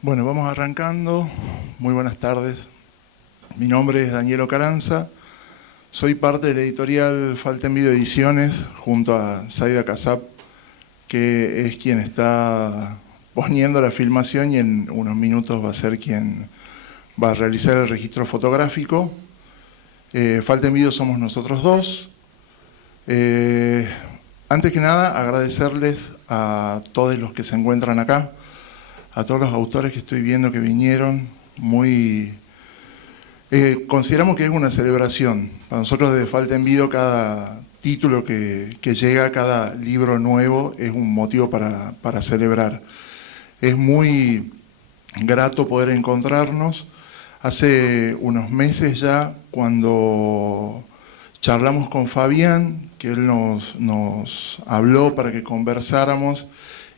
Bueno, vamos arrancando. Muy buenas tardes. Mi nombre es Daniel Ocaranza. Soy parte de la editorial Falta Envido Ediciones, junto a Zaida Kassab, que es quien está poniendo la filmación y en unos minutos va a ser quien va a realizar el registro fotográfico. Falta Envido somos nosotros dos. Antes que nada, agradecerles a todos los que se encuentran acá, a todos los autores que estoy viendo que vinieron. Consideramos que es una celebración. Para nosotros desde Falta Envido, cada título que llega, cada libro nuevo, es un motivo para celebrar. Es muy grato poder encontrarnos. Hace unos meses ya, cuando charlamos con Fabián, que él nos habló para que conversáramos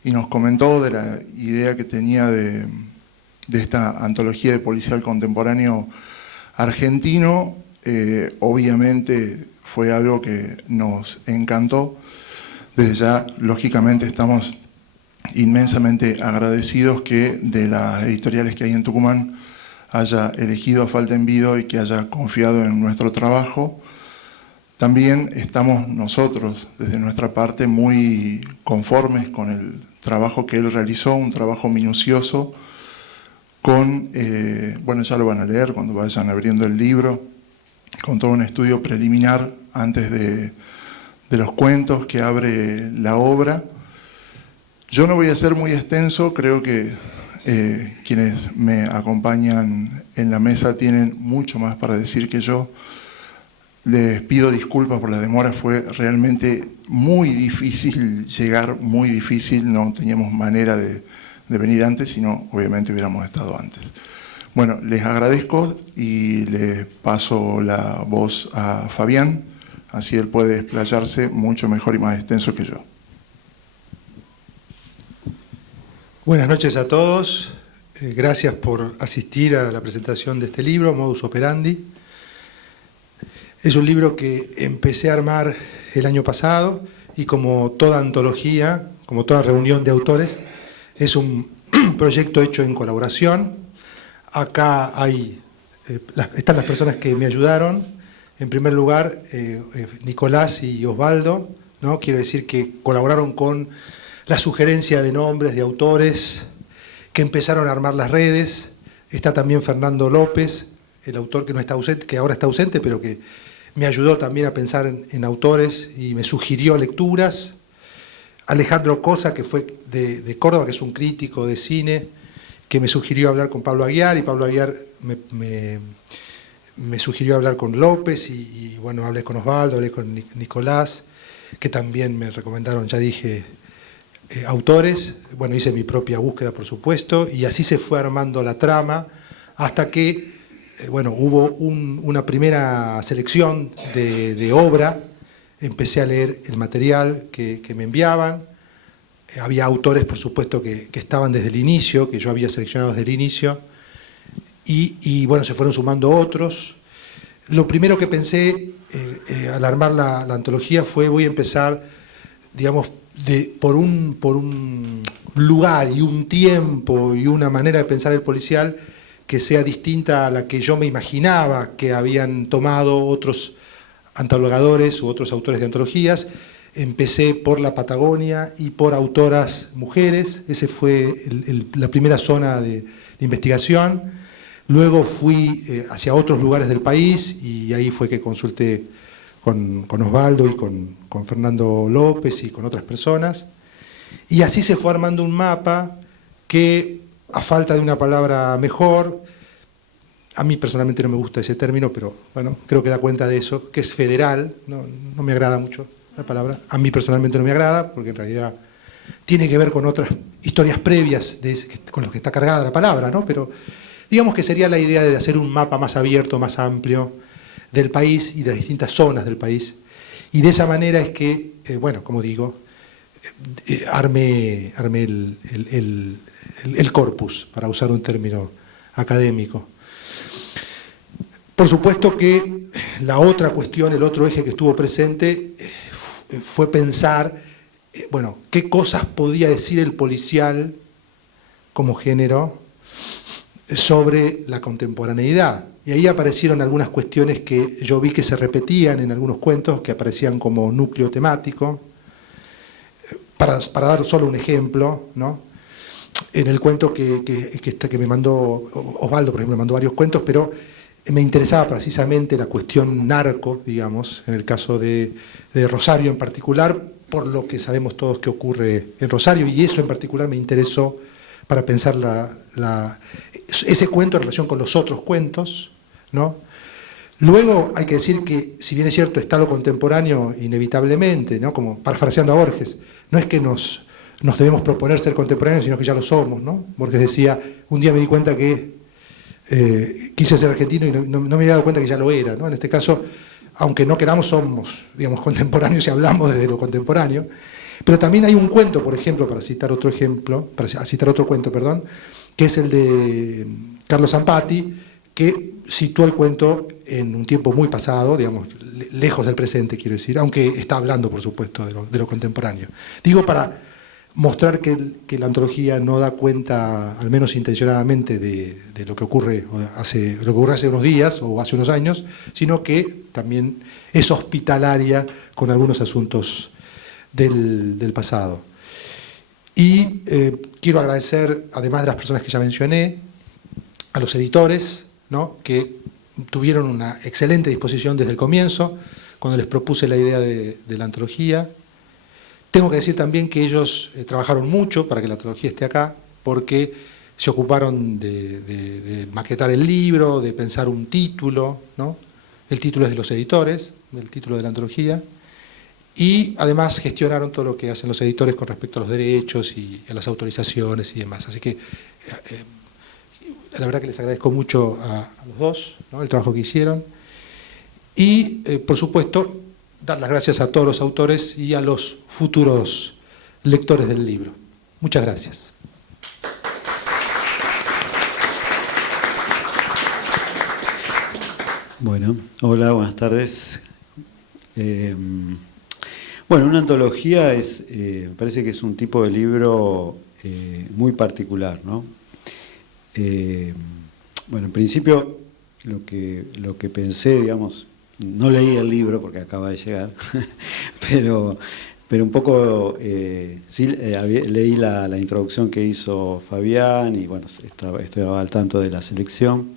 y nos comentó de la idea que tenía de esta antología de policial contemporáneo argentino. Obviamente fue algo que nos encantó. Desde ya, lógicamente, estamos inmensamente agradecidos que de las editoriales que hay en Tucumán haya elegido a Falta Envido y que haya confiado en nuestro trabajo. También estamos nosotros, desde nuestra parte, muy conformes con el trabajo que él realizó, un trabajo minucioso, bueno, ya lo van a leer cuando vayan abriendo el libro, con todo un estudio preliminar antes de los cuentos que abre la obra. Yo no voy a ser muy extenso, creo que quienes me acompañan en la mesa tienen mucho más para decir que yo. Les pido disculpas por la demora, fue realmente muy difícil llegar, muy difícil, no teníamos manera de venir antes, sino obviamente hubiéramos estado antes. Bueno, les agradezco y les paso la voz a Fabián, así él puede explayarse mucho mejor y más extenso que yo. Buenas noches a todos, gracias por asistir a la presentación de este libro, Modus Operandi. Es un libro que empecé a armar el año pasado y, como toda antología, como toda reunión de autores, es un proyecto hecho en colaboración. Acá están las personas que me ayudaron. En primer lugar, Nicolás y Osvaldo, ¿no? Quiero decir que colaboraron con la sugerencia de nombres de autores que empezaron a armar las redes. Está también Fernando López, el autor que no está ausente, que ahora está ausente, pero que me ayudó también a pensar en autores y me sugirió lecturas. Alejandro Cosa, que fue de Córdoba, que es un crítico de cine, que me sugirió hablar con Pablo Aguiar, y Pablo Aguiar me sugirió hablar con López, y bueno, hablé con Osvaldo, hablé con Nicolás, que también me recomendaron, ya dije, autores. Bueno, hice mi propia búsqueda, por supuesto, y así se fue armando la trama, hasta que bueno, hubo una primera selección de obra. Empecé a leer el material que me enviaban. Había autores, por supuesto, que estaban desde el inicio, que yo había seleccionado desde el inicio, y bueno, se fueron sumando otros. Lo primero que pensé al armar la antología fue: voy a empezar, digamos, por un lugar y un tiempo y una manera de pensar el policial que sea distinta a la que yo me imaginaba que habían tomado otros antologadores u otros autores de antologías. Empecé por la Patagonia y por autoras mujeres. Esa fue la primera zona de investigación. Luego fui hacia otros lugares del país, y ahí fue que consulté con Osvaldo y con Fernando López y con otras personas. Y así se fue armando un mapa que, a falta de una palabra mejor, a mí personalmente no me gusta ese término, pero bueno, creo que da cuenta de eso, que es federal. No me agrada mucho la palabra. A mí personalmente no me agrada, porque en realidad tiene que ver con otras historias previas con las que está cargada la palabra, ¿no? Pero digamos que sería la idea de hacer un mapa más abierto, más amplio del país y de las distintas zonas del país. Y de esa manera es que, bueno, como digo, armé el corpus, para usar un término académico. Por supuesto que la otra cuestión, el otro eje que estuvo presente, fue pensar, bueno, qué cosas podía decir el policial como género sobre la contemporaneidad. Y ahí aparecieron algunas cuestiones que yo vi que se repetían en algunos cuentos, que aparecían como núcleo temático. Para dar solo un ejemplo, ¿no? En el cuento que me mandó Osvaldo, por ejemplo, me mandó varios cuentos, pero me interesaba precisamente la cuestión narco, digamos, en el caso de Rosario en particular, por lo que sabemos todos que ocurre en Rosario, y eso en particular me interesó para pensar ese cuento en relación con los otros cuentos, ¿no? Luego hay que decir que, si bien es cierto, está lo contemporáneo inevitablemente, ¿no? Como parafraseando a Borges, no es que nos debemos proponer ser contemporáneos, sino que ya lo somos, ¿no? Borges decía, un día me di cuenta que quise ser argentino y no me había dado cuenta que ya lo era, ¿no? En este caso, aunque no queramos, somos, digamos, contemporáneos y hablamos desde lo contemporáneo. Pero también hay un cuento, por ejemplo, para citar otro cuento, perdón, que es el de Carlo Zampati, que sitúa el cuento en un tiempo muy pasado, digamos, lejos del presente, quiero decir, aunque está hablando, por supuesto, de lo contemporáneo. Digo, para mostrar que la antología no da cuenta, al menos intencionadamente, de lo que ocurre hace unos días o hace unos años, sino que también es hospitalaria con algunos asuntos del pasado. Y quiero agradecer, además de las personas que ya mencioné, a los editores, ¿no? Que tuvieron una excelente disposición desde el comienzo, cuando les propuse la idea de la antología. Tengo que decir también que ellos trabajaron mucho para que la antología esté acá, porque se ocuparon de maquetar el libro, de pensar un título, ¿no? El título es de los editores, el título de la antología, y además gestionaron todo lo que hacen los editores con respecto a los derechos y a las autorizaciones y demás. Así que la verdad que les agradezco mucho a los dos, ¿no? El trabajo que hicieron. Y, por supuesto, dar las gracias a todos los autores y a los futuros lectores del libro. Muchas gracias. Bueno, hola, buenas tardes. Bueno, una antología me parece que es un tipo de libro muy particular, ¿no? Bueno, en principio lo que pensé, digamos, no leí el libro porque acaba de llegar, pero un poco sí leí la introducción que hizo Fabián y bueno, estoy al tanto de la selección.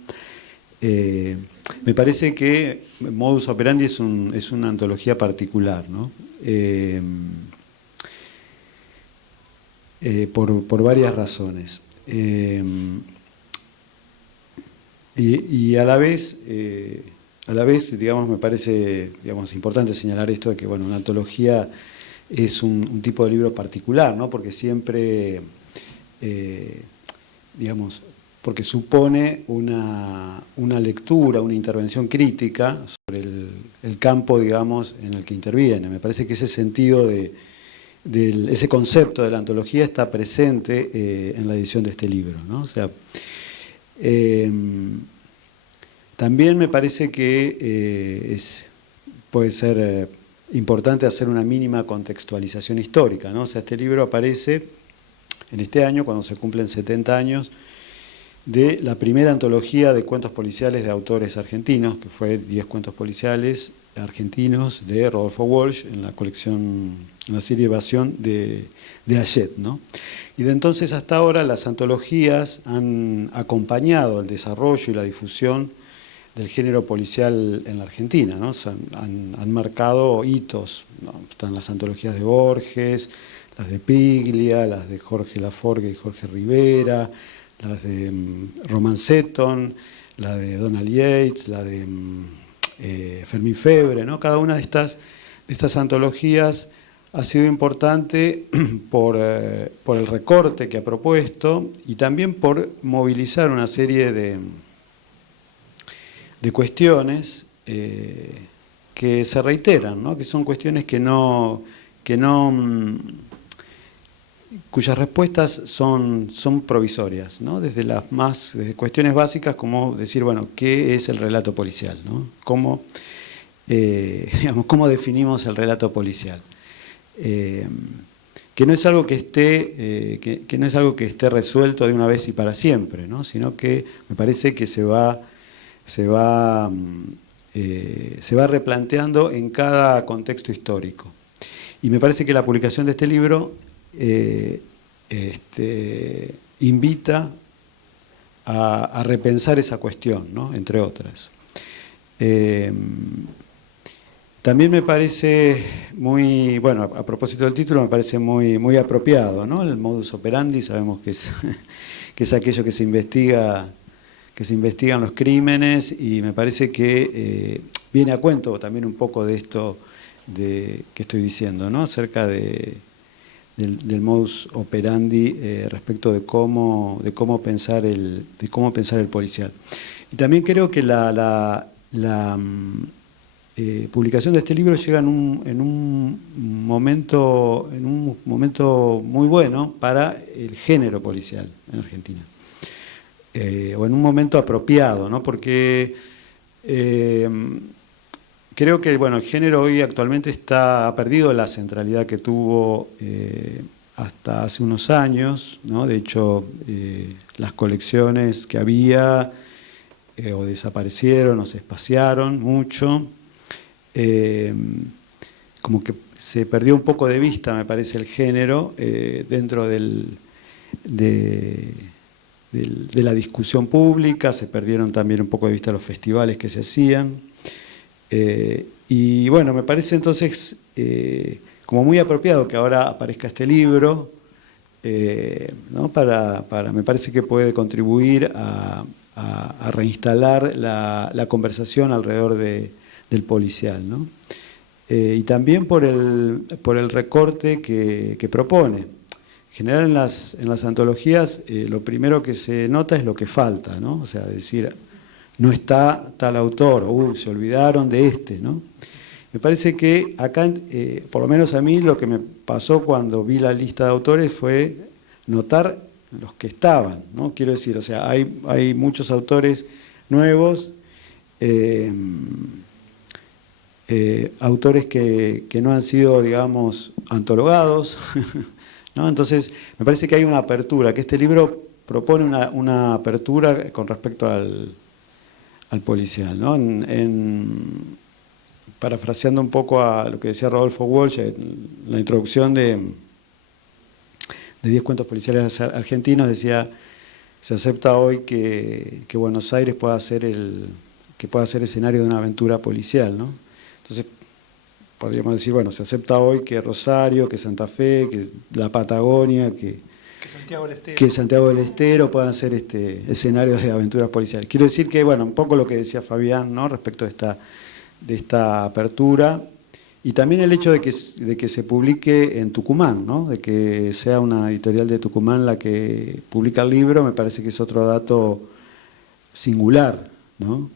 Me parece que Modus Operandi es una antología particular, ¿no? Por varias razones. Y a la vez, digamos, me parece, digamos, importante señalar esto de que, bueno, una antología es un tipo de libro particular, ¿no? Porque siempre, digamos, porque supone una lectura, una intervención crítica sobre el campo, digamos, en el que interviene. Me parece que ese sentido ese concepto de la antología está presente en la edición de este libro, ¿no? O sea, también me parece que puede ser importante hacer una mínima contextualización histórica, ¿no? O sea, este libro aparece en este año, cuando se cumplen 70 años, de la primera antología de cuentos policiales de autores argentinos, que fue 10 cuentos policiales argentinos de Rodolfo Walsh en la colección, en la serie Evasión de Hachette, ¿no? Y de entonces hasta ahora las antologías han acompañado el desarrollo y la difusión del género policial en la Argentina, ¿no? O sea, han marcado hitos, ¿no? Están las antologías de Borges, las de Piglia, las de Jorge Laforgue y Jorge Rivera, las de Roman Setton, la de Donald Yates, la de Fermín Febre, ¿no? Cada una de estas antologías ha sido importante por el recorte que ha propuesto y también por movilizar una serie de cuestiones que se reiteran, ¿no? Que son cuestiones cuyas respuestas son provisorias, ¿no? Desde cuestiones básicas como decir, bueno, ¿qué es el relato policial, ¿no? ¿Cómo definimos el relato policial? que no es algo que esté, que no es algo que esté resuelto de una vez y para siempre, ¿no? Sino que me parece que se va replanteando en cada contexto histórico. Y me parece que la publicación de este libro invita a repensar esa cuestión, ¿no? Entre otras. También me parece muy, bueno, a propósito del título, me parece muy apropiado, ¿no? El modus operandi, sabemos que es aquello que se investigan los crímenes, y me parece que viene a cuento también un poco de esto que estoy diciendo, ¿no? Acerca del modus operandi respecto de cómo pensar el policial. Y también creo que la publicación de este libro llega en un momento muy bueno para el género policial en Argentina, o en un momento apropiado, ¿no? Porque creo que, bueno, el género hoy actualmente ha perdido la centralidad que tuvo hasta hace unos años, ¿no? De hecho, las colecciones que había o desaparecieron o se espaciaron mucho. Como que se perdió un poco de vista, me parece, el género dentro de la discusión pública. Se perdieron también un poco de vista los festivales que se hacían. Y bueno, me parece entonces como muy apropiado que ahora aparezca este libro, ¿no? Me parece que puede contribuir a reinstalar la conversación alrededor del policial, ¿no? Y también por el recorte que propone. En general en las antologías lo primero que se nota es lo que falta, ¿no? O sea, decir, no está tal autor, o se olvidaron de este, ¿no? Me parece que acá, por lo menos a mí, lo que me pasó cuando vi la lista de autores fue notar los que estaban, ¿no? Quiero decir, o sea, hay muchos autores nuevos, autores que no han sido, digamos, antologados, ¿no? Entonces, me parece que hay una apertura, que este libro propone una apertura con respecto al policial, ¿no? Parafraseando un poco a lo que decía Rodolfo Walsh en la introducción de 10 cuentos policiales argentinos, decía: se acepta hoy que Buenos Aires pueda ser escenario de una aventura policial, ¿no? Entonces, podríamos decir, bueno, se acepta hoy que Rosario, que Santa Fe, que la Patagonia, que Santiago del Estero puedan ser escenarios de aventuras policiales. Quiero decir que, bueno, un poco lo que decía Fabián, ¿no? Respecto de esta apertura, y también el hecho de que se publique en Tucumán, ¿no? De que sea una editorial de Tucumán la que publica el libro, me parece que es otro dato singular, ¿no?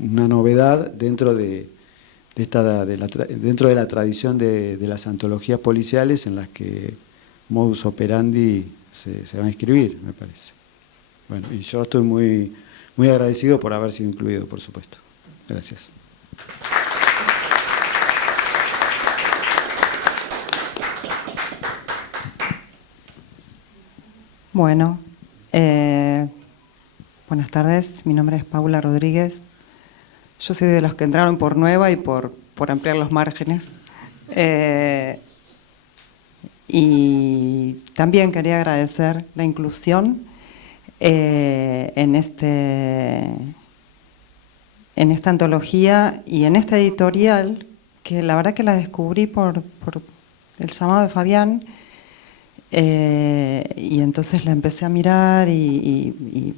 Una novedad dentro de la tradición de las antologías policiales en las que modus operandi se va a inscribir, me parece. Bueno, y yo estoy muy agradecido por haber sido incluido, por supuesto. Gracias. Bueno, buenas tardes, mi nombre es Paula Rodríguez. Yo soy de los que entraron por nueva y por ampliar los márgenes. Y también quería agradecer la inclusión en esta antología y en esta editorial, que la verdad que la descubrí por el llamado de Fabián, y entonces la empecé a mirar y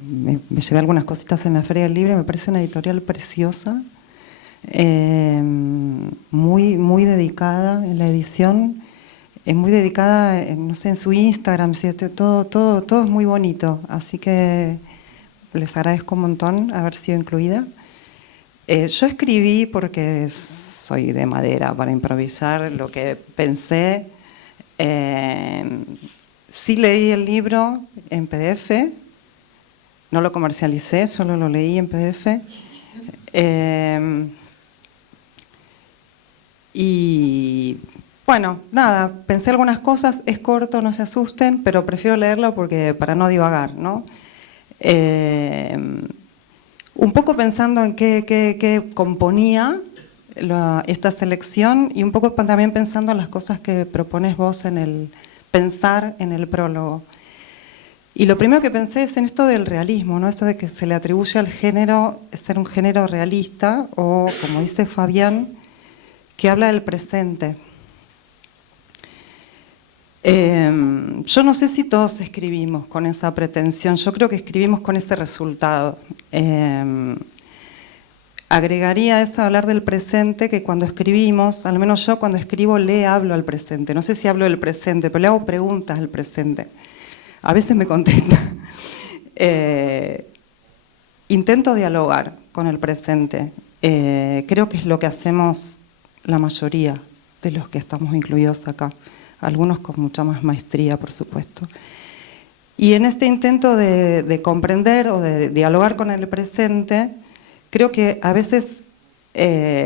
me llevé algunas cositas en la Feria del Libro. Me parece una editorial preciosa, muy dedicada en la edición. Es muy dedicada, no sé, en su Instagram, ¿sí? Todo es muy bonito, así que les agradezco un montón haber sido incluida. Yo escribí, porque soy de madera para improvisar, lo que pensé. Sí leí el libro en PDF, no lo comercialicé, solo lo leí en PDF. Y Bueno, nada, pensé algunas cosas, es corto, no se asusten, pero prefiero leerlo porque para no divagar, ¿no? Un poco pensando en qué componía esta selección y un poco también pensando en las cosas que propones vos en el pensar en el prólogo. Y lo primero que pensé es en esto del realismo, ¿no? Esto de que se le atribuye al género ser un género realista o, como dice Fabián, que habla del presente. Yo no sé si todos escribimos con esa pretensión, yo creo que escribimos con ese resultado. Agregaría eso a hablar del presente, que cuando escribimos, al menos yo cuando escribo le hablo al presente, no sé si hablo del presente, pero le hago preguntas al presente. A veces me contesta. Intento dialogar con el presente, creo que es lo que hacemos la mayoría de los que estamos incluidos acá. Algunos con mucha más maestría, por supuesto. Y en este intento de comprender o de dialogar con el presente, creo que a veces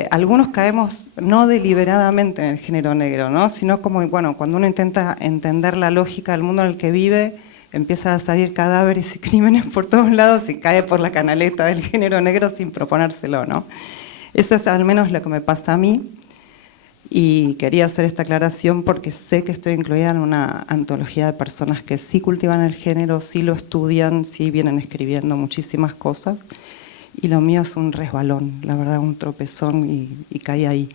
algunos caemos no deliberadamente en el género negro, ¿no? Sino como, bueno, cuando uno intenta entender la lógica del mundo en el que vive, empiezan a salir cadáveres y crímenes por todos lados y cae por la canaleta del género negro sin proponérselo, ¿no? Eso es al menos lo que me pasa a mí. Y quería hacer esta aclaración porque sé que estoy incluida en una antología de personas que sí cultivan el género, sí lo estudian, sí vienen escribiendo muchísimas cosas. Y lo mío es un resbalón, la verdad, un tropezón y caí ahí.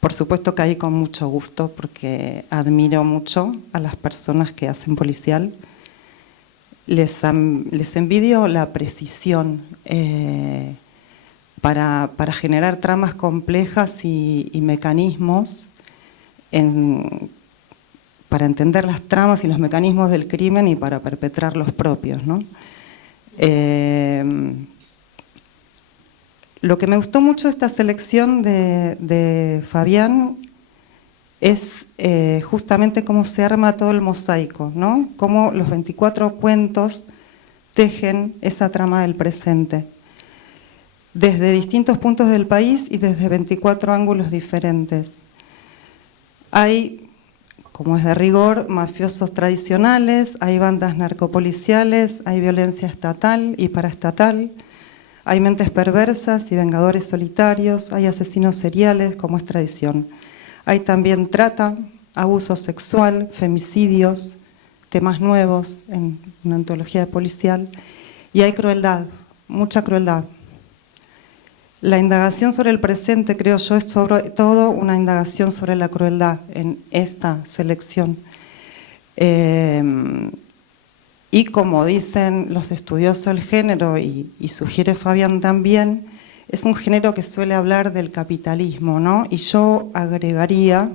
Por supuesto caí con mucho gusto porque admiro mucho a las personas que hacen policial. Les envidio la precisión para generar tramas complejas y mecanismos para entender las tramas y los mecanismos del crimen y para perpetrar los propios, ¿no? Lo que me gustó mucho de esta selección de Fabián es justamente cómo se arma todo el mosaico, ¿no? Cómo los 24 cuentos tejen esa trama del presente, desde distintos puntos del país y desde 24 ángulos diferentes. Hay, como es de rigor, mafiosos tradicionales, hay bandas narcopoliciales, hay violencia estatal y paraestatal, hay mentes perversas y vengadores solitarios, hay asesinos seriales, como es tradición. Hay también trata, abuso sexual, femicidios, temas nuevos en una antología policial, y hay crueldad, mucha crueldad. La indagación sobre el presente, creo yo, es sobre todo una indagación sobre la crueldad en esta selección. Y como dicen los estudiosos del género, y sugiere Fabián también, es un género que suele hablar del capitalismo, ¿no? Y yo agregaría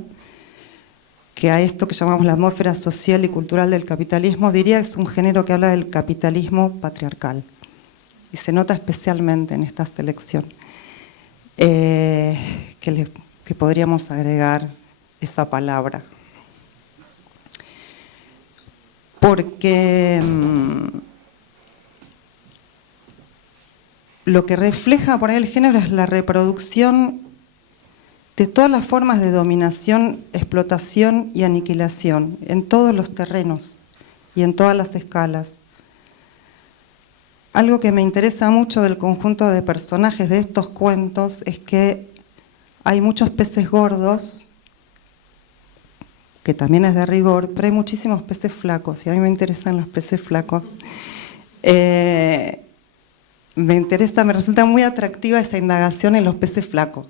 que a esto que llamamos la atmósfera social y cultural del capitalismo, diría que es un género que habla del capitalismo patriarcal. Y se nota especialmente en esta selección. Que podríamos agregar esa palabra. Porque lo que refleja por ahí el género es la reproducción de todas las formas de dominación, explotación y aniquilación, en todos los terrenos y en todas las escalas. Algo que me interesa mucho del conjunto de personajes de estos cuentos es que hay muchos peces gordos, que también es de rigor, pero hay muchísimos peces flacos, y a mí me interesan los peces flacos. Me resulta muy atractiva esa indagación en los peces flacos.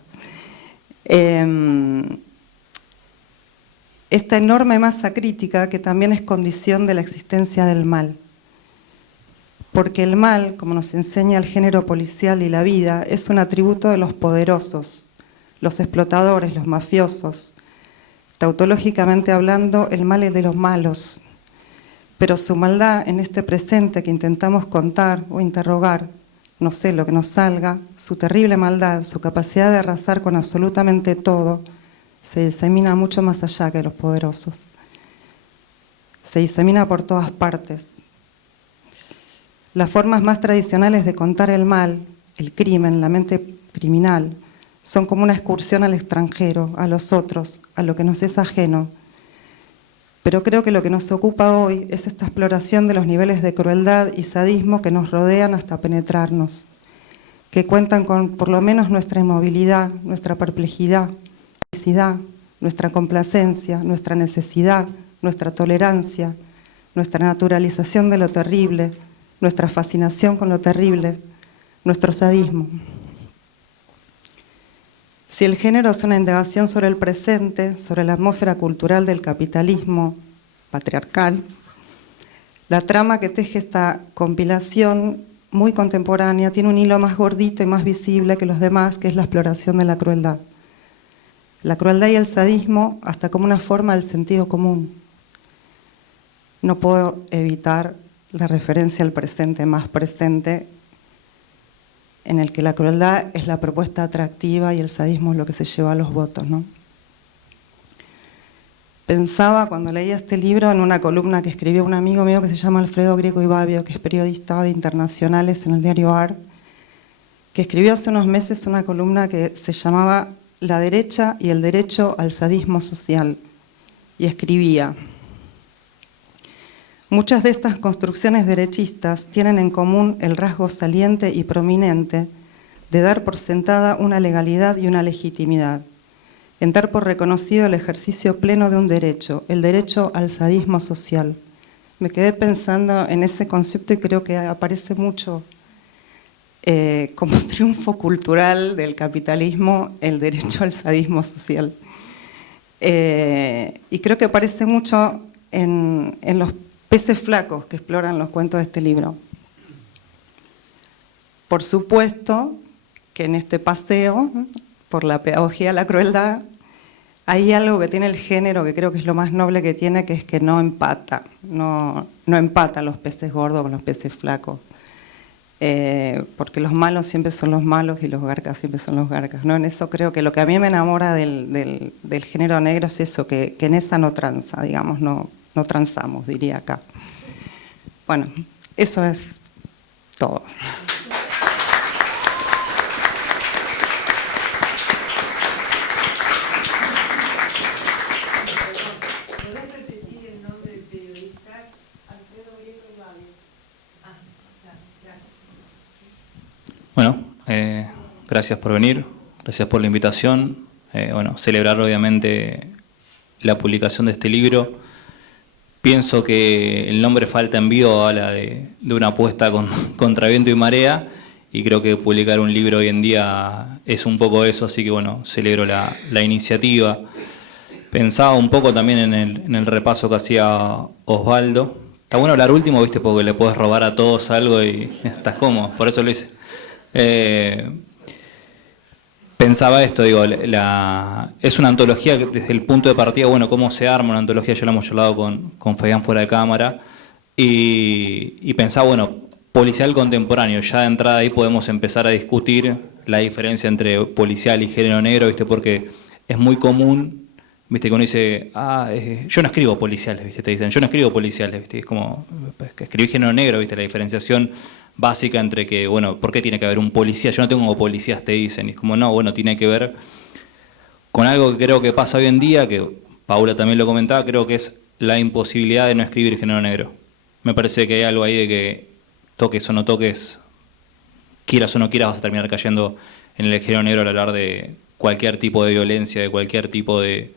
Esta enorme masa crítica que también es condición de la existencia del mal. Porque el mal, como nos enseña el género policial y la vida, es un atributo de los poderosos, los explotadores, los mafiosos. Tautológicamente hablando, el mal es de los malos, pero su maldad en este presente que intentamos contar o interrogar, no sé lo que nos salga, su terrible maldad, su capacidad de arrasar con absolutamente todo, se disemina mucho más allá que los poderosos. Se disemina por todas partes. Las formas más tradicionales de contar el mal, el crimen, la mente criminal, son como una excursión al extranjero, a los otros, a lo que nos es ajeno. Pero creo que lo que nos ocupa hoy es esta exploración de los niveles de crueldad y sadismo que nos rodean hasta penetrarnos, que cuentan con por lo menos nuestra inmovilidad, nuestra perplejidad, nuestra complacencia, nuestra necesidad, nuestra tolerancia, nuestra naturalización de lo terrible, nuestra fascinación con lo terrible, nuestro sadismo. Si el género es una indagación sobre el presente, sobre la atmósfera cultural del capitalismo patriarcal, la trama que teje esta compilación muy contemporánea tiene un hilo más gordito y más visible que los demás, que es la exploración de la crueldad. La crueldad y el sadismo hasta como una forma del sentido común. No puedo evitar la referencia al presente más presente, en el que la crueldad es la propuesta atractiva y el sadismo es lo que se lleva a los votos, ¿no? Pensaba cuando leía este libro en una columna que escribió un amigo mío que se llama Alfredo Greco Ibabio, que es periodista de internacionales en el diario AR, que escribió hace unos meses una columna que se llamaba La derecha y el derecho al sadismo social, y escribía: muchas de estas construcciones derechistas tienen en común el rasgo saliente y prominente de dar por sentada una legalidad y una legitimidad, en dar por reconocido el ejercicio pleno de un derecho, el derecho al sadismo social. Me quedé pensando en ese concepto y creo que aparece mucho como triunfo cultural del capitalismo, el derecho al sadismo social. Y creo que aparece mucho en los peces flacos que exploran los cuentos de este libro. Por supuesto que en este paseo por la pedagogía de la crueldad hay algo que tiene el género que creo que es lo más noble que tiene, que es que no empata, no empata los peces gordos con los peces flacos, porque los malos siempre son los malos y los garcas siempre son los garcas, ¿no? En eso creo que lo que a mí me enamora del género negro es eso, que en esa no tranza, digamos, no transamos, diría acá. Bueno, eso es todo. ¿Podés repetir el nombre del periodista? Alfredo Greco Ibabio. Bueno, gracias por venir, gracias por la invitación. Bueno, celebrar obviamente la publicación de este libro. Pienso que el nombre Falta Envío habla de una apuesta contra viento y marea, y creo que publicar un libro hoy en día es un poco eso, así que bueno, celebro la iniciativa. Pensaba un poco también en el repaso que hacía Osvaldo. Está bueno hablar último, ¿viste? Porque le podés robar a todos algo y estás cómodo, por eso lo hice. Pensaba esto, digo, es una antología que desde el punto de partida, bueno, cómo se arma una antología, ya lo hemos charlado con Fabián fuera de cámara, y pensaba, bueno, policial contemporáneo, ya de entrada ahí podemos empezar a discutir la diferencia entre policial y género negro, ¿viste? Porque es muy común, ¿viste? Que uno dice, yo no escribo policiales, ¿viste? Te dicen, yo no escribo policiales, ¿viste? Es como, que escribí género negro, ¿viste? La diferenciación básica entre que, bueno, ¿por qué tiene que haber un policía? Yo no tengo policías, te dicen. Y es como, no, bueno, tiene que ver con algo que creo que pasa hoy en día, que Paula también lo comentaba, creo que es la imposibilidad de no escribir género negro. Me parece que hay algo ahí de que toques o no toques, quieras o no quieras, vas a terminar cayendo en el género negro al hablar de cualquier tipo de violencia, de cualquier tipo de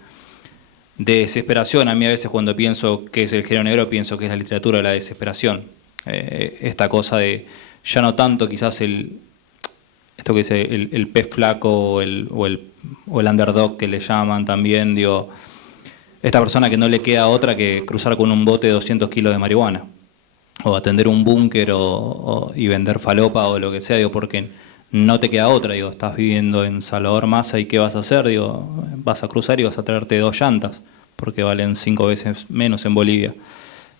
desesperación. A mí a veces cuando pienso que es el género negro, pienso que es la literatura de la desesperación. Esta cosa de ya no tanto quizás esto que dice el pez flaco o el underdog que le llaman también, digo, esta persona que no le queda otra que cruzar con un bote de 200 kilos de marihuana o atender un búnker y vender falopa o lo que sea, digo, porque no te queda otra, digo, estás viviendo en Salvador Massa y ¿qué vas a hacer? Digo, vas a cruzar y vas a traerte 2 llantas porque valen 5 veces menos en Bolivia.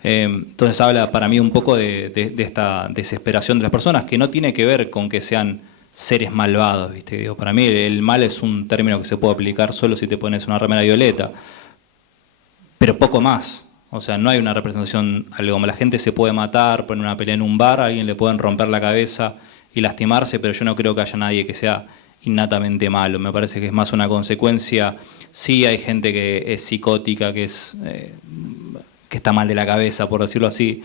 Entonces habla para mí un poco de esta desesperación de las personas, que no tiene que ver con que sean seres malvados, ¿viste? Digo, para mí el mal es un término que se puede aplicar solo si te pones una remera violeta, pero poco más. O sea, no hay una representación, algo como la gente se puede matar, poner una pelea en un bar, a alguien le pueden romper la cabeza y lastimarse, pero yo no creo que haya nadie que sea innatamente malo. Me parece que es más una consecuencia. Sí, hay gente que es psicótica, que está mal de la cabeza, por decirlo así,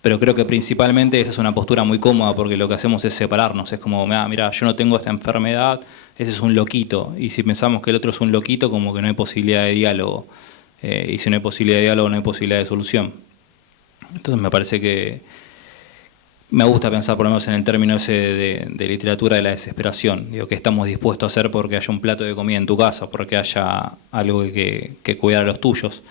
pero creo que principalmente esa es una postura muy cómoda, porque lo que hacemos es separarnos. Es como, mira, yo no tengo esta enfermedad, ese es un loquito, y si pensamos que el otro es un loquito, como que no hay posibilidad de diálogo, y si no hay posibilidad de diálogo, no hay posibilidad de solución. Entonces me parece que me gusta pensar por lo menos en el término ese de literatura de la desesperación. Digo, ¿qué estamos dispuestos a hacer porque haya un plato de comida en tu casa, porque haya algo que cuidar a los tuyos?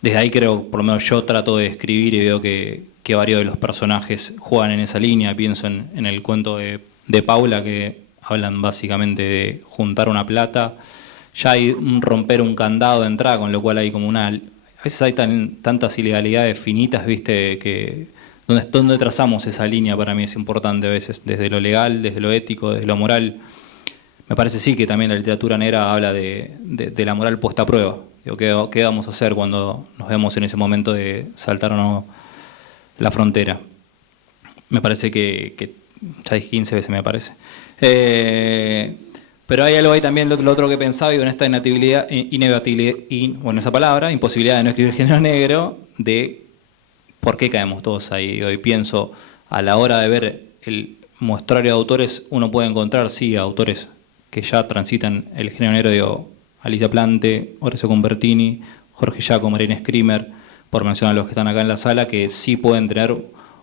Desde ahí creo, por lo menos yo trato de escribir y veo que varios de los personajes juegan en esa línea. Pienso en el cuento de Paula, que hablan básicamente de juntar una plata. Ya hay un romper un candado de entrada, con lo cual hay como una... A veces hay tantas ilegalidades finitas, ¿viste? Que donde trazamos esa línea para mí es importante a veces, desde lo legal, desde lo ético, desde lo moral. Me parece sí que también la literatura negra habla de la moral puesta a prueba. Digo, ¿qué vamos a hacer cuando nos vemos en ese momento de saltar o no la frontera? Me parece que ya dije 15 veces, me parece. Pero hay algo ahí también, lo otro que pensaba, digo, en esta inevitabilidad, bueno, esa palabra, imposibilidad de no escribir género negro, de por qué caemos todos ahí. Hoy pienso, a la hora de ver el muestrario de autores, uno puede encontrar, sí, autores que ya transitan el género negro, digo, Alicia Plante, Horacio Convertini, Jorge Jaco, Marina Screamer, por mencionar a los que están acá en la sala, que sí pueden tener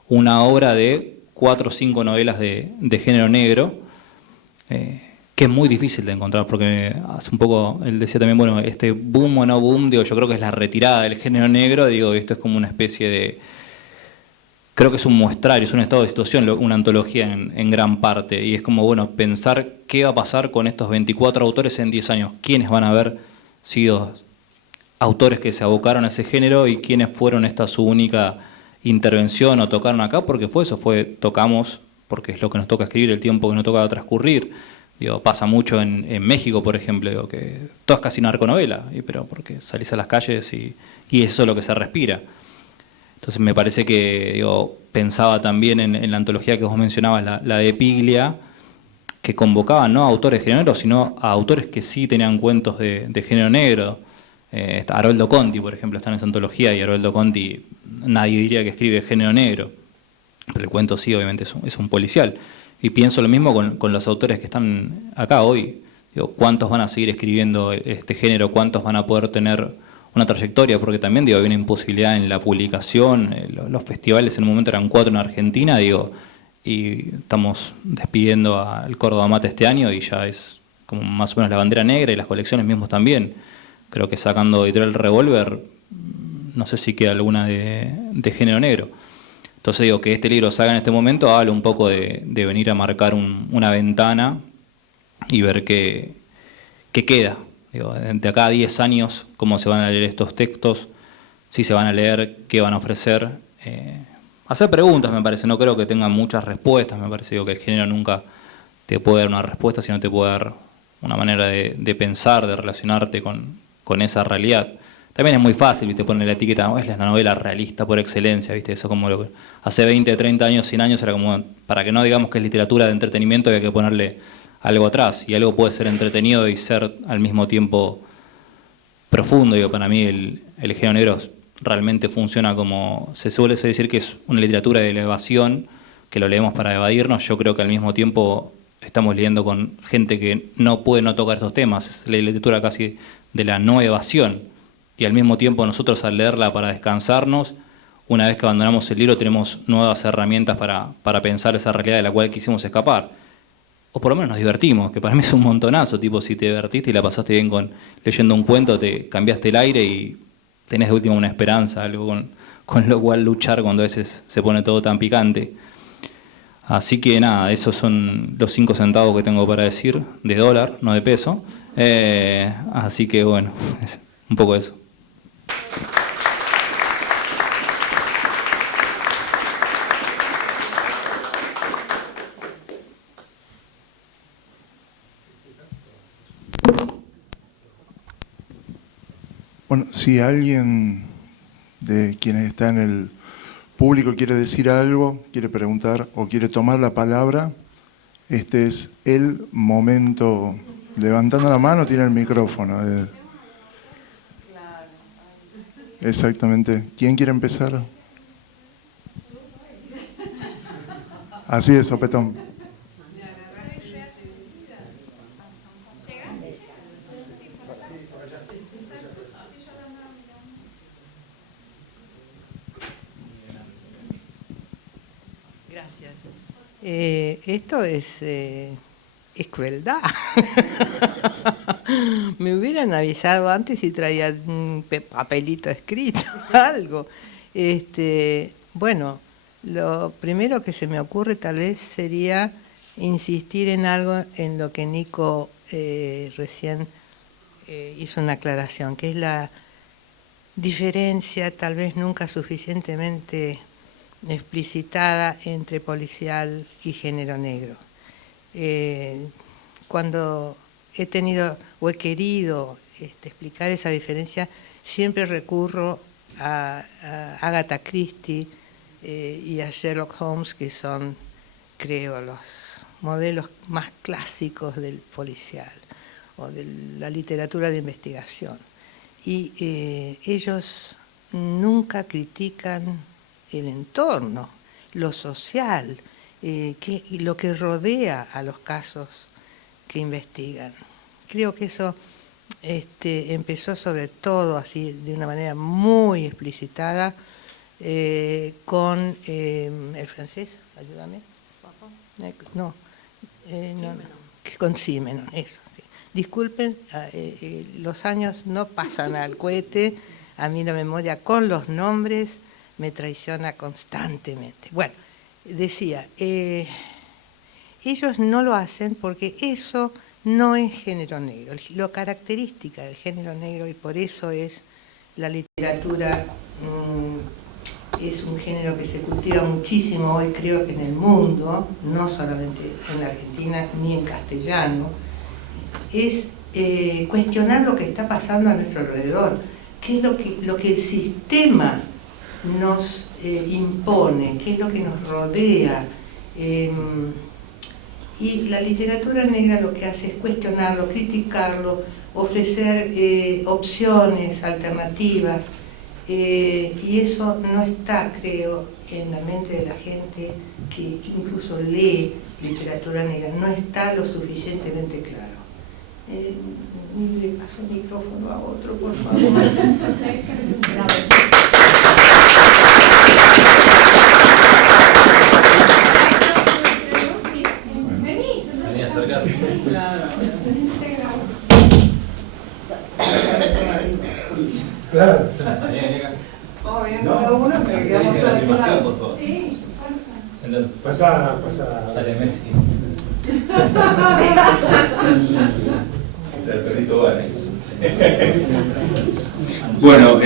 una obra de 4 o 5 novelas de género negro, que es muy difícil de encontrar, porque hace un poco él decía también, bueno, este boom o no boom, digo, yo creo que es la retirada del género negro, digo, esto es como una especie de... Creo que es un muestrario, es un estado de situación, una antología en gran parte, y es como, bueno, pensar qué va a pasar con estos 24 autores en 10 años, quiénes van a haber sido autores que se abocaron a ese género y quiénes fueron esta su única intervención o tocaron acá, porque tocamos, porque es lo que nos toca escribir, el tiempo que nos toca transcurrir. Digo, pasa mucho en México, por ejemplo, digo, que todo es casi narconovela, pero porque salís a las calles y eso es lo que se respira. Entonces me parece que, digo, pensaba también en la antología que vos mencionabas, la de Piglia, que convocaba no a autores de género negro, sino a autores que sí tenían cuentos de género negro. Haroldo Conti, por ejemplo, está en esa antología, y Haroldo Conti, nadie diría que escribe género negro, pero el cuento sí, obviamente, es un policial. Y pienso lo mismo con los autores que están acá hoy. Digo, ¿cuántos van a seguir escribiendo este género? ¿Cuántos van a poder tener una trayectoria? Porque también, digo, hay una imposibilidad en la publicación. Los festivales en un momento eran 4 en Argentina, digo, y estamos despidiendo al Córdoba Mate este año y ya es como más o menos la bandera negra, y las colecciones mismos también. Creo que sacando Editorial Revolver, no sé si queda alguna de género negro. Entonces digo, que este libro salga en este momento habla un poco de venir a marcar una ventana y ver qué queda. Digo, de acá a 10 años, cómo se van a leer estos textos, si se van a leer, qué van a ofrecer. Hacer preguntas, me parece, no creo que tengan muchas respuestas, me parece, digo, que el género nunca te puede dar una respuesta, sino te puede dar una manera de pensar, de relacionarte con esa realidad. También es muy fácil, ¿viste? Poner la etiqueta, es la novela realista por excelencia, ¿viste? Eso como lo que hace 20, 30 años, 100 años era como, para que no digamos que es literatura de entretenimiento, había que ponerle algo atrás, y algo puede ser entretenido y ser al mismo tiempo profundo. Digo, para mí el género negro realmente funciona como, se suele decir que es una literatura de la evasión, que lo leemos para evadirnos. Yo creo que al mismo tiempo estamos leyendo con gente que no puede no tocar estos temas, es la literatura casi de la no evasión. Y al mismo tiempo nosotros, al leerla para descansarnos, una vez que abandonamos el libro tenemos nuevas herramientas para pensar esa realidad de la cual quisimos escapar. O por lo menos nos divertimos, que para mí es un montonazo, tipo, si te divertiste y la pasaste bien leyendo un cuento, te cambiaste el aire y tenés de última una esperanza, algo con lo cual luchar cuando a veces se pone todo tan picante. Así que nada, esos son los 5 centavos que tengo para decir, de dólar, no de peso. Así que bueno, es un poco eso. Bueno, si alguien de quienes está en el público quiere decir algo, quiere preguntar o quiere tomar la palabra, Este es el momento. Levantando la mano tiene el micrófono. Exactamente. ¿Quién quiere empezar? Así de sopetón. Gracias. Esto es crueldad. Me hubieran avisado antes y traía un papelito escrito, algo. Bueno, lo primero que se me ocurre tal vez sería insistir en algo en lo que Nico recién hizo una aclaración, que es la diferencia tal vez nunca suficientemente explicitada entre policial y género negro. Cuando he tenido o he querido explicar esa diferencia, siempre recurro a Agatha Christie y a Sherlock Holmes, que son, creo, los modelos más clásicos del policial o de la literatura de investigación. Y ellos nunca critican el entorno, lo social, lo que rodea a los casos que investigan. Creo que eso empezó sobre todo así de una manera muy explicitada con el francés, ayúdame, no, con Simenon, eso. Sí. Disculpen, los años no pasan al cohete, a mí la memoria con los nombres me traiciona constantemente. Bueno, decía, ellos no lo hacen porque eso no es género negro. Lo característica del género negro, y por eso es la literatura, es un género que se cultiva muchísimo hoy, creo que en el mundo, no solamente en la Argentina ni en castellano, es cuestionar lo que está pasando a nuestro alrededor, qué es lo que el sistema nos impone, qué es lo que nos rodea. Y la literatura negra lo que hace es cuestionarlo, criticarlo, ofrecer opciones, alternativas, y eso no está, creo, en la mente de la gente que incluso lee literatura negra, no está lo suficientemente claro. Le paso el micrófono a otro, por favor. Venía a acercarse. Claro. Vamos bien, uno, pero quedamos todos de lado. Por favor. Sí, Pasa. Sale Messi. El perrito vale. Bueno,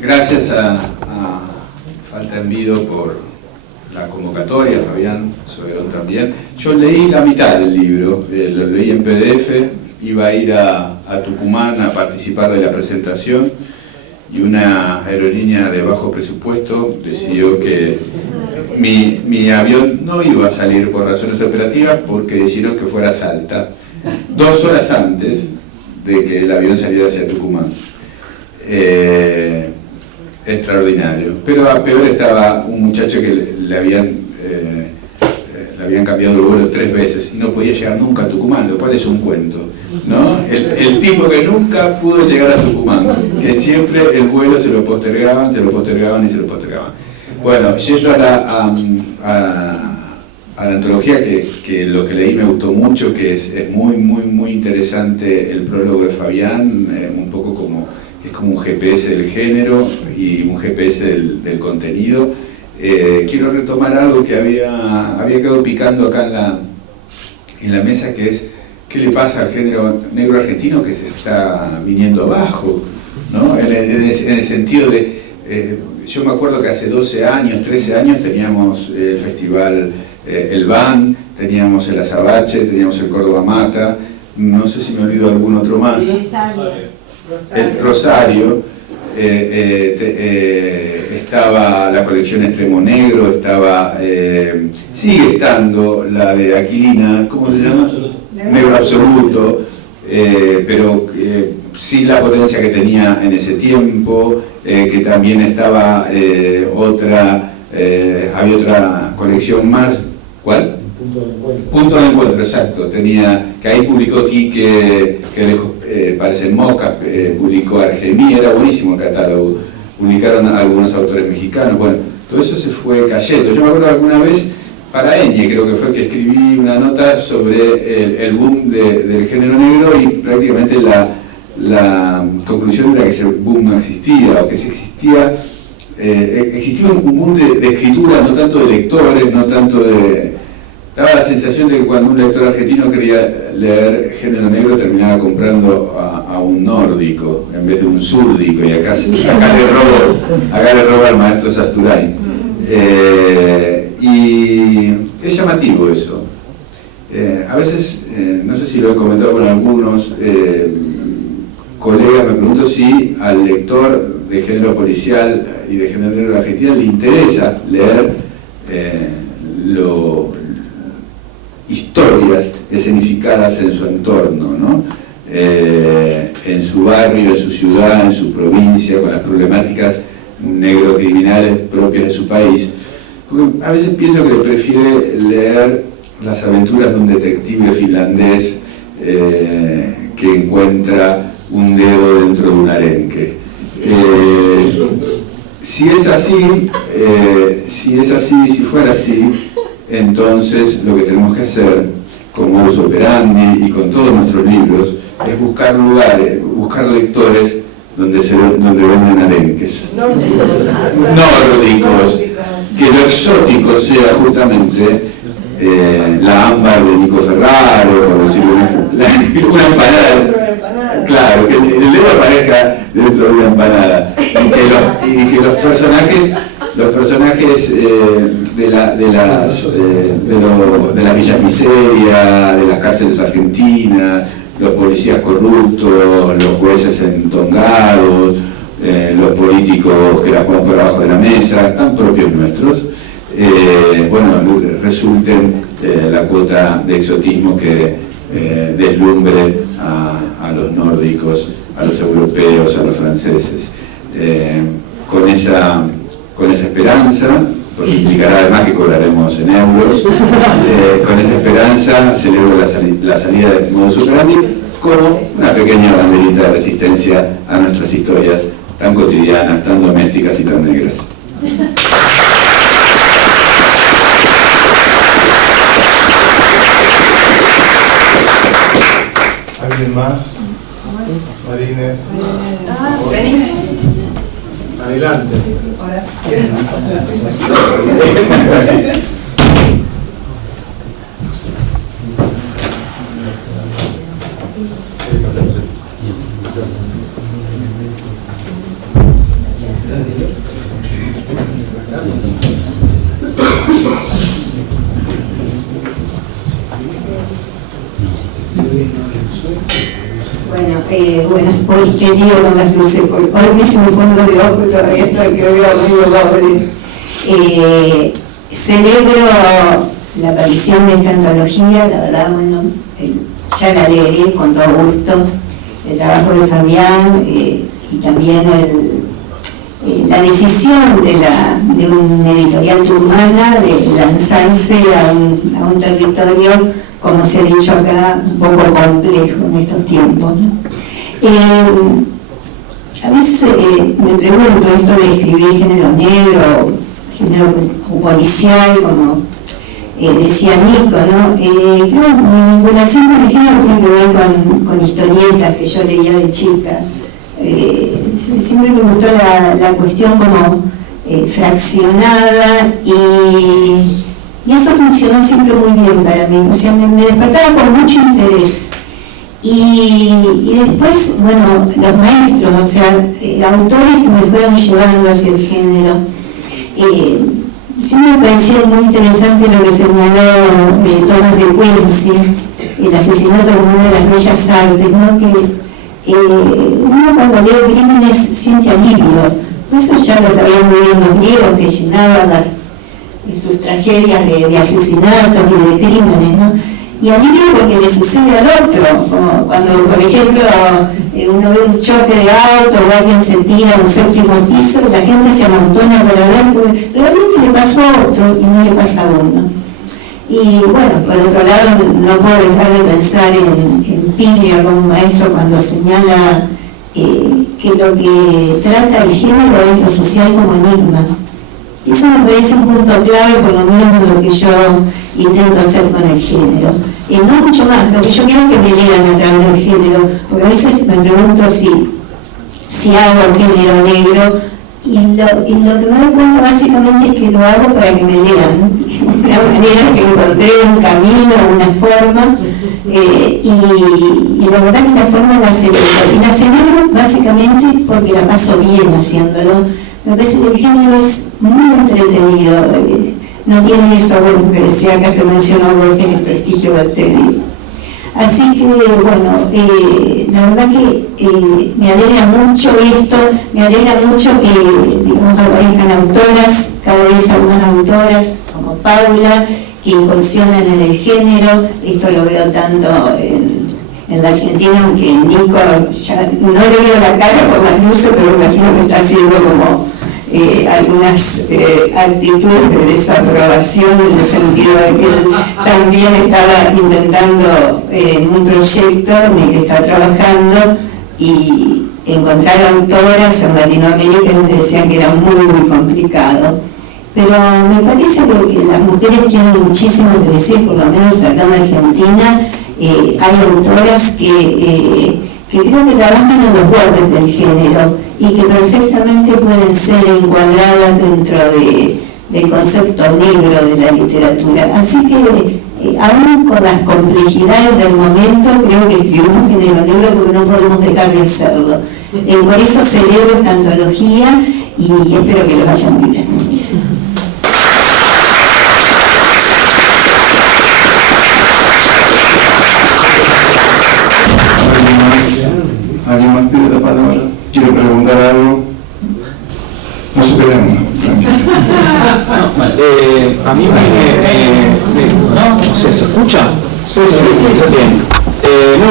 gracias a Falta Envido por la convocatoria, Fabián Soberón también. Yo leí la mitad del libro, lo leí en PDF, iba a ir a Tucumán a participar de la presentación y una aerolínea de bajo presupuesto decidió que mi avión no iba a salir por razones operativas porque decidieron que fuera a Salta 2 horas antes de que el avión saliera hacia Tucumán. Extraordinario. Pero a peor estaba un muchacho que le habían cambiado el vuelo 3 veces y no podía llegar nunca a Tucumán, lo cual es un cuento, ¿no? El tipo que nunca pudo llegar a Tucumán, que siempre el vuelo se lo postergaban. Bueno, yendo a la antología, que lo que leí me gustó mucho, que es muy interesante el prólogo de Fabián, un poco como es como un GPS del género y un GPS del contenido. Quiero retomar algo que había quedado picando acá en la mesa, que es qué le pasa al género negro argentino que se está viniendo abajo, ¿no? En el sentido de, yo me acuerdo que hace 12 años, 13 años teníamos el festival El Van, teníamos el Azabache, teníamos el Córdoba Mata, no sé si me olvido algún otro más. El Rosario. estaba la colección Extremo Negro, sigue estando la de Aquilina, ¿cómo se llama? Negro Absoluto, pero sin la potencia que tenía en ese tiempo, que también estaba había otra colección más. ¿Cuál? Punto de Encuentro, exacto. Que ahí publicó Quique, que lejos parecen moscas, publicó Argemí, era buenísimo el catálogo. Publicaron algunos autores mexicanos. Bueno, todo eso se fue cayendo. Yo me acuerdo alguna vez, para Eñe creo que fue, que escribí una nota sobre el boom del género negro, y prácticamente la conclusión era que ese boom no existía, o que si existía, existía un boom de escritura, no tanto de lectores, no tanto de... Daba la sensación de que cuando un lector argentino quería leer género negro terminaba comprando a un nórdico en vez de un súrdico, y acá le roba al maestro Sasturain. Y es llamativo eso. A veces, no sé si lo he comentado con algunos colegas, me pregunto si al lector de género policial y de género negro argentino le interesa leer historias escenificadas en su entorno, ¿no? En su barrio, en su ciudad, en su provincia, con las problemáticas negrocriminales propias de su país. Porque a veces pienso que prefiere leer las aventuras de un detective finlandés que encuentra un dedo dentro de un arenque. Si fuera así, entonces lo que tenemos que hacer con modus operandi y con todos nuestros libros es buscar lugares, buscar lectores donde venden arenques. Nórdicos. Que lo exótico sea justamente la ámbar de Nico Ferraro, por decirlo una empanada. Claro, que el dedo aparezca dentro de una empanada. Y que los personajes de las villas miseria, de las cárceles argentinas, los policías corruptos, los jueces entongados, los políticos que la juegan por abajo de la mesa, tan propios nuestros, resulten la cuota de exotismo que deslumbre a los nórdicos, a los europeos, a los franceses. Con esa esperanza, porque implicará además que cobraremos en euros, con esa esperanza celebro la salida de Modus Operandi como una pequeña banderita de resistencia a nuestras historias tan cotidianas, tan domésticas y tan negras. ¿Alguien más? Marines. Adelante. Hoy qué lío con las luces, porque hoy me hice un fondo de ojo y todavía estoy que veo muy pobre. Celebro la aparición de esta antología, la verdad, ya la leeré con todo gusto, el trabajo de Fabián y también la decisión de un editorial turmana de lanzarse a un territorio, como se ha dicho acá, un poco complejo en estos tiempos, ¿no? A veces me pregunto esto de escribir género negro, género policial, como decía Nico, ¿no? Mi vinculación con el género tiene que ver con historietas que yo leía de chica. Siempre me gustó la cuestión como fraccionada y eso funcionó siempre muy bien para mí. O sea, me despertaba con mucho interés. Y después, los maestros, o sea, autores que me fueron llevando hacia el género. Siempre me parecía muy interesante lo que señaló Thomas de Quincy, el asesinato como una de las bellas artes, ¿no? Que uno cuando lee Crímenes siente alivio. Eso ya lo sabían muy bien los griegos, que llenaban sus tragedias de asesinatos y de crímenes, ¿no? Y alivio porque le sucede al otro, como cuando, por ejemplo, uno ve un choque de auto o alguien se tira a un séptimo piso y la gente se amontona para ver, porque realmente le pasó a otro y no le pasa a uno. Y bueno, por otro lado, no puedo dejar de pensar en Piglia como maestro cuando señala que lo que trata el género es lo social como enigma. Eso me parece un punto clave, por lo menos en lo que yo intento hacer con el género. No mucho más, lo que yo quiero es que me lean a través del género, porque a veces me pregunto si hago género negro, y lo que me doy cuenta básicamente es que lo hago para que me lean, una manera que encontré un camino, una forma, y la verdad que la forma la celebro, y la celebro básicamente porque la paso bien haciéndolo. Me parece que el género es muy entretenido, no tiene eso bueno que decía que se mencionó Borges, el prestigio del tedio. Así que bueno, la verdad que me alegra mucho esto, me alegra mucho que digamos, aparezcan autoras, cada vez algunas autoras como Paula, que incursionan en el género. Esto lo veo tanto en la Argentina, aunque Nico ya no le veo la cara por las luces, pero me imagino que está haciendo como algunas actitudes de desaprobación, en el sentido de que él también estaba intentando en un proyecto en el que está trabajando y encontrar autoras en Latinoamérica me decían que era muy muy complicado. Pero me parece que las mujeres tienen muchísimo que decir, por lo menos acá en Argentina hay autoras que creo que trabajan en los bordes del género y que perfectamente pueden ser encuadradas dentro del concepto negro de la literatura. Así que, aún con las complejidades del momento, creo que escribimos género negro porque no podemos dejar de hacerlo. Por eso celebro esta antología y espero que les vaya muy bien. ¿Alguien más pide la palabra? ¿Quiere preguntar algo? No se peleen, tranquilo. A mí ¿se escucha? Sí, bien.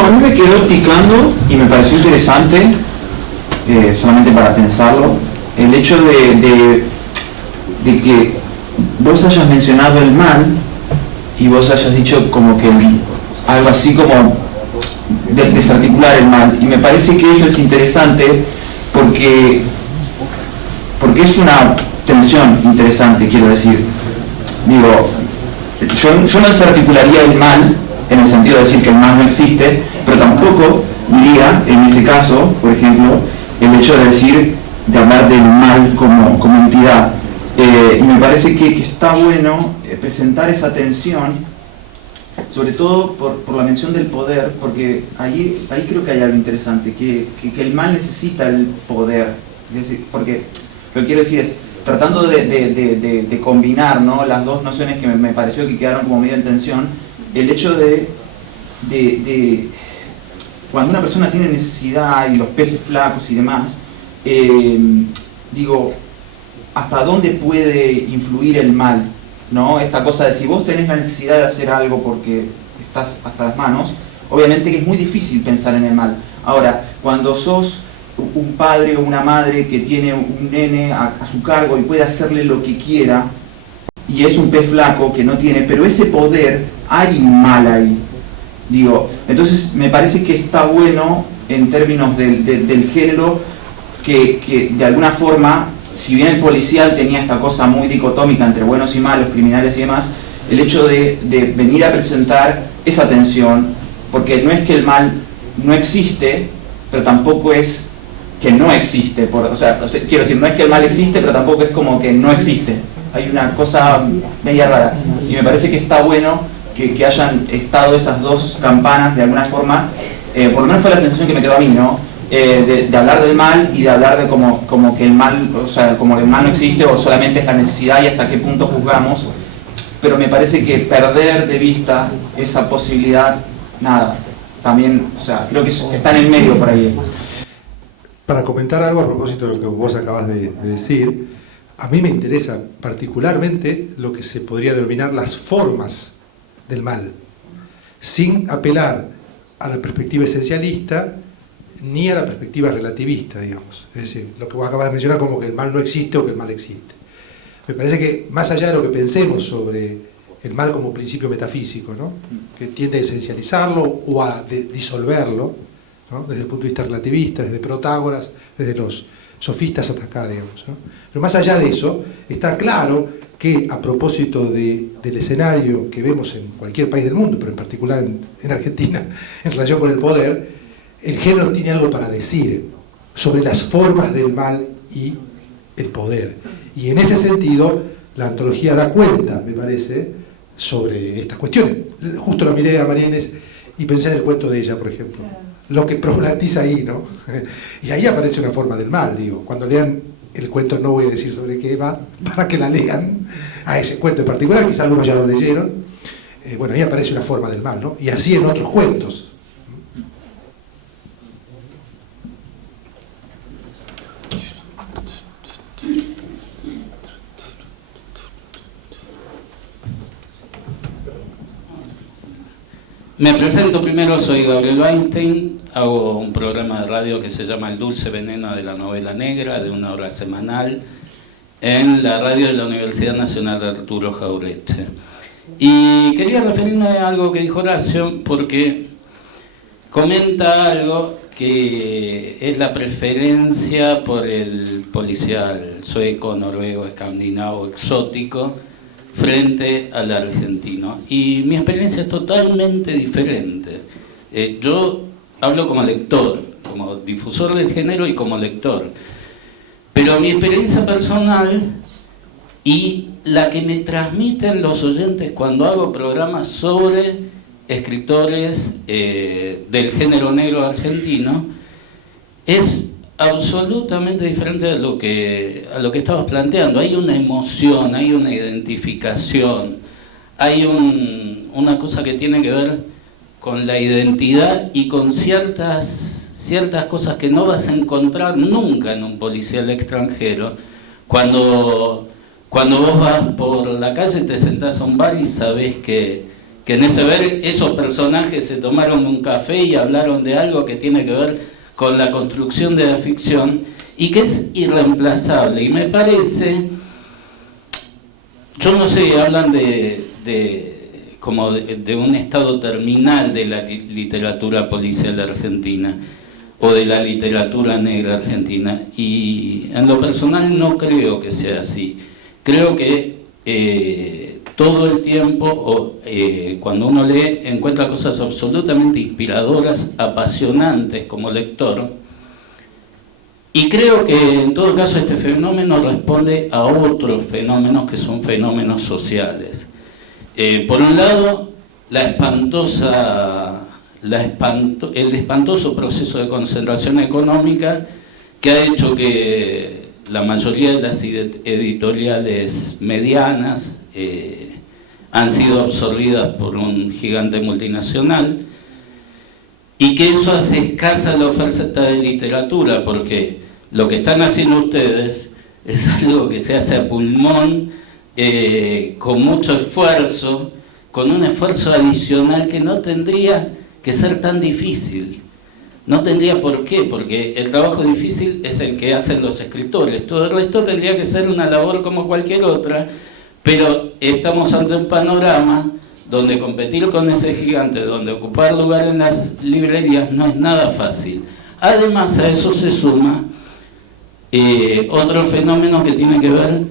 A mí me quedó picando y me pareció interesante, solamente para pensarlo, el hecho de que vos hayas mencionado el mal y vos hayas dicho como que algo así como desarticular el mal, y me parece que eso es interesante porque es una tensión interesante, quiero decir. Digo, yo no desarticularía el mal en el sentido de decir que el mal no existe, pero tampoco diría, en este caso, por ejemplo, el hecho de hablar del mal como entidad. Y me parece que está bueno presentar esa tensión, sobre todo por la mención del poder, porque ahí creo que hay algo interesante, que el mal necesita el poder. Es decir, porque lo que quiero decir es, tratando de combinar, ¿no?, las dos nociones que me pareció que quedaron como medio en tensión, el hecho de cuando una persona tiene necesidad y los peces flacos y demás, digo, ¿hasta dónde puede influir el mal? ¿No? Esta cosa de si vos tenés la necesidad de hacer algo porque estás hasta las manos, obviamente que es muy difícil pensar en el mal. Ahora, cuando sos un padre o una madre que tiene un nene a su cargo y puede hacerle lo que quiera, y es un pez flaco que no tiene, pero ese poder, hay un mal ahí. Digo, entonces me parece que está bueno en términos del género que de alguna forma, si bien el policial tenía esta cosa muy dicotómica entre buenos y malos, criminales y demás, el hecho de venir a presentar esa tensión, porque no es que el mal no existe, pero tampoco es que no existe. Quiero decir, no es que el mal existe, pero tampoco es como que no existe. Hay una cosa media rara. Y me parece que está bueno que hayan estado esas dos campanas de alguna forma, por lo menos fue la sensación que me quedó a mí, ¿no? De hablar del mal y de hablar de como que el mal, o sea, como que el mal no existe o solamente es la necesidad y hasta qué punto juzgamos, pero me parece que perder de vista esa posibilidad, nada, también, o sea, creo que está en el medio por ahí. Para comentar algo a propósito de lo que vos acabas de decir, a mí me interesa particularmente lo que se podría denominar las formas del mal, sin apelar a la perspectiva esencialista ni a la perspectiva relativista, digamos. Es decir, lo que vos acabas de mencionar como que el mal no existe o que el mal existe. Me parece que más allá de lo que pensemos sobre el mal como principio metafísico, ¿no?, que tiende a esencializarlo o a disolverlo, ¿no?, desde el punto de vista relativista, desde Protágoras, desde los sofistas hasta acá, digamos, ¿no? Pero más allá de eso, está claro que a propósito del escenario que vemos en cualquier país del mundo, pero en particular en Argentina, en relación con el poder, el género tiene algo para decir sobre las formas del mal y el poder. Y en ese sentido, la antología da cuenta, me parece, sobre estas cuestiones. Justo la miré a María Inés y pensé en el cuento de ella, por ejemplo. Lo que problematiza ahí, ¿no? Y ahí aparece una forma del mal, digo. Cuando lean el cuento, no voy a decir sobre qué va, para que la lean, a ese cuento en particular, quizás algunos ya lo leyeron. Bueno, ahí aparece una forma del mal, ¿no? Y así en otros cuentos. Me presento primero, soy Gabriel Weinstein, hago un programa de radio que se llama El Dulce Veneno de la Novela Negra, de 1 hora semanal, en la radio de la Universidad Nacional Arturo Jauretche. Y quería referirme a algo que dijo Horacio, porque comenta algo que es la preferencia por el policial sueco, noruego, escandinavo, exótico, frente al argentino. Y mi experiencia es totalmente diferente. Yo hablo como lector, como difusor del género y como lector. Pero mi experiencia personal y la que me transmiten los oyentes cuando hago programas sobre escritores del género negro argentino es absolutamente diferente a lo que estabas planteando. Hay una emoción, hay una identificación, hay una cosa que tiene que ver con la identidad y con ciertas cosas que no vas a encontrar nunca en un policial extranjero. Cuando vos vas por la calle, te sentás a un bar y sabés que en ese bar esos personajes se tomaron un café y hablaron de algo que tiene que ver con la construcción de la ficción y que es irreemplazable. Y me parece, yo no sé, hablan de un estado terminal de la literatura policial argentina o de la literatura negra argentina, y en lo personal no creo que sea así. Creo que todo el tiempo, cuando uno lee, encuentra cosas absolutamente inspiradoras, apasionantes como lector, y creo que en todo caso este fenómeno responde a otros fenómenos que son fenómenos sociales. Por un lado, el espantoso proceso de concentración económica que ha hecho que la mayoría de las editoriales medianas han sido absorbidas por un gigante multinacional, y que eso hace escasa la oferta de literatura, porque lo que están haciendo ustedes es algo que se hace a pulmón, con mucho esfuerzo, con un esfuerzo adicional que no tendría que ser tan difícil. No tendría por qué, porque el trabajo difícil es el que hacen los escritores. Todo el resto tendría que ser una labor como cualquier otra, pero estamos ante un panorama donde competir con ese gigante, donde ocupar lugar en las librerías no es nada fácil. Además, a eso se suma otro fenómeno que tiene que ver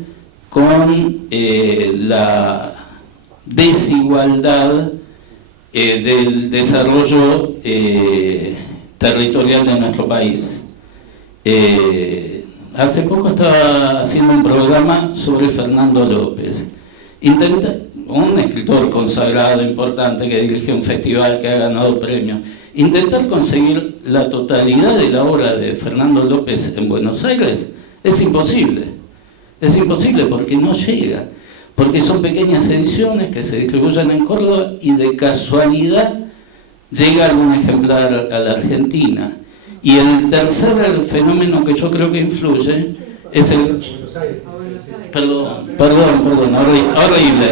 con la desigualdad del desarrollo territorial de nuestro país. Hace poco estaba haciendo un programa sobre Fernando López, un escritor consagrado, importante, que dirige un festival que ha ganado premios. Intentar conseguir la totalidad de la obra de Fernando López en Buenos Aires es imposible. Es imposible porque no llega, porque son pequeñas ediciones que se distribuyen en Córdoba y de casualidad llega algún ejemplar a la Argentina. Y el tercer fenómeno que yo creo que influye es el... Perdón, horrible,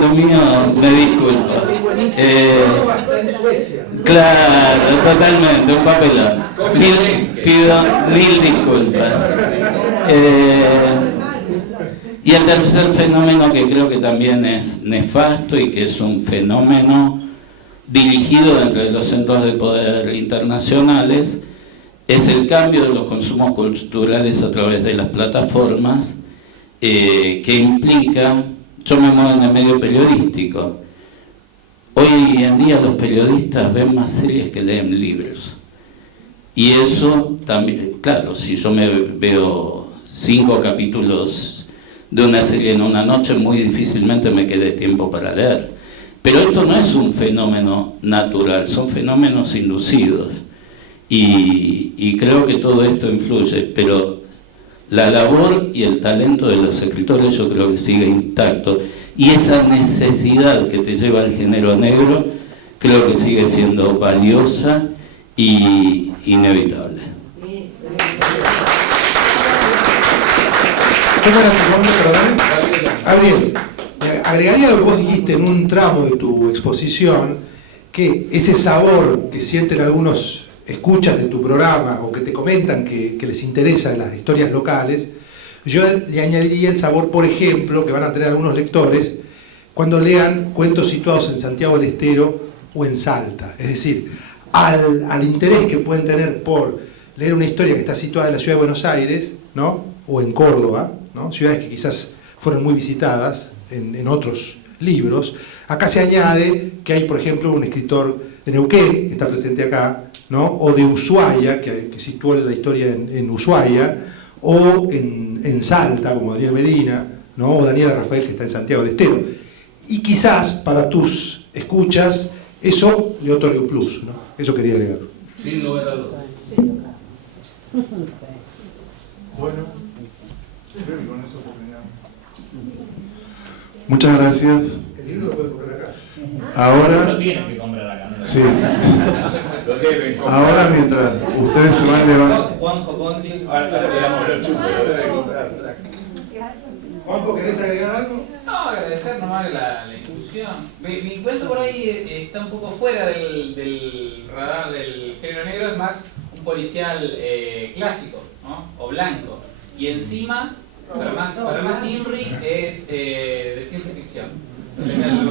lo mío, me disculpa. Claro, totalmente, un papelón. Pido mil disculpas. Y el tercer fenómeno, que creo que también es nefasto y que es un fenómeno dirigido entre los centros de poder internacionales, es el cambio de los consumos culturales a través de las plataformas, que implica, yo me muevo en el medio periodístico, hoy en día los periodistas ven más series que leen libros, y eso también, claro, si yo me veo 5 capítulos de una serie en una noche, muy difícilmente me quede tiempo para leer, pero esto no es un fenómeno natural, son fenómenos inducidos. Y creo que todo esto influye, pero la labor y el talento de los escritores yo creo que sigue intacto, y esa necesidad que te lleva al género negro creo que sigue siendo valiosa y inevitable. ¿Cómo era tu nombre, perdón? Gabriel, agregaría lo que vos dijiste en un tramo de tu exposición, que ese sabor que sienten algunos escuchas de tu programa o que te comentan que les interesan las historias locales, yo le añadiría el sabor, por ejemplo, que van a tener algunos lectores cuando lean cuentos situados en Santiago del Estero o en Salta. Es decir, al interés que pueden tener por leer una historia que está situada en la ciudad de Buenos Aires, ¿no? O en Córdoba, ¿no? Ciudades que quizás fueron muy visitadas en otros libros. Acá se añade que hay, por ejemplo, un escritor de Neuquén, que está presente acá, ¿no? O de Ushuaia, que situó la historia en Ushuaia, o en Salta, como Daniel Medina, ¿no? O Daniela Rafael, que está en Santiago del Estero. Y quizás para tus escuchas eso le otorgue un plus, ¿no? Eso quería agregar. Sin lugar a dudas. Bueno, con eso terminamos. Muchas gracias. El libro lo pueden comprar acá. Ahora, Lo tienen que comprar acá, ¿no? sí. Ahora mientras ustedes se van levantando. Juanjo Conti, ahora le damos los chupos. Juanjo, ¿querés agregar algo? No, agradecer nomás la institución. Mi cuento por ahí está un poco fuera del radar del género negro, es más un policial clásico, ¿no? O blanco. Y encima, para más INRI, es de ciencia ficción. Es el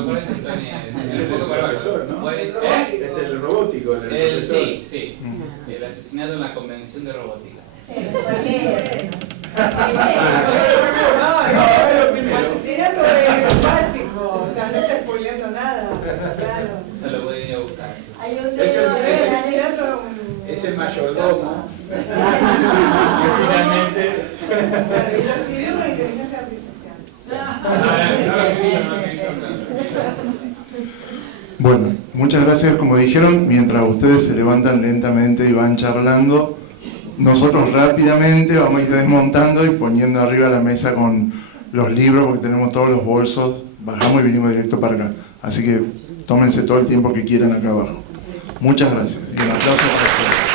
profesor, ¿no? Es el robótico, el profesor. Sí. El asesinato en la convención de robótica. Asesinato es básico, o sea, no está spoileando nada. Claro. Se lo pueden ir a buscar. Es el mayordomo. Finalmente. Y lo escribió con inteligencia artificial. Bueno, muchas gracias. Como dijeron, mientras ustedes se levantan lentamente y van charlando, nosotros rápidamente vamos a ir desmontando y poniendo arriba la mesa con los libros, porque tenemos todos los bolsos, bajamos y vinimos directo para acá. Así que tómense todo el tiempo que quieran acá abajo. Muchas gracias. Y un aplauso para ustedes.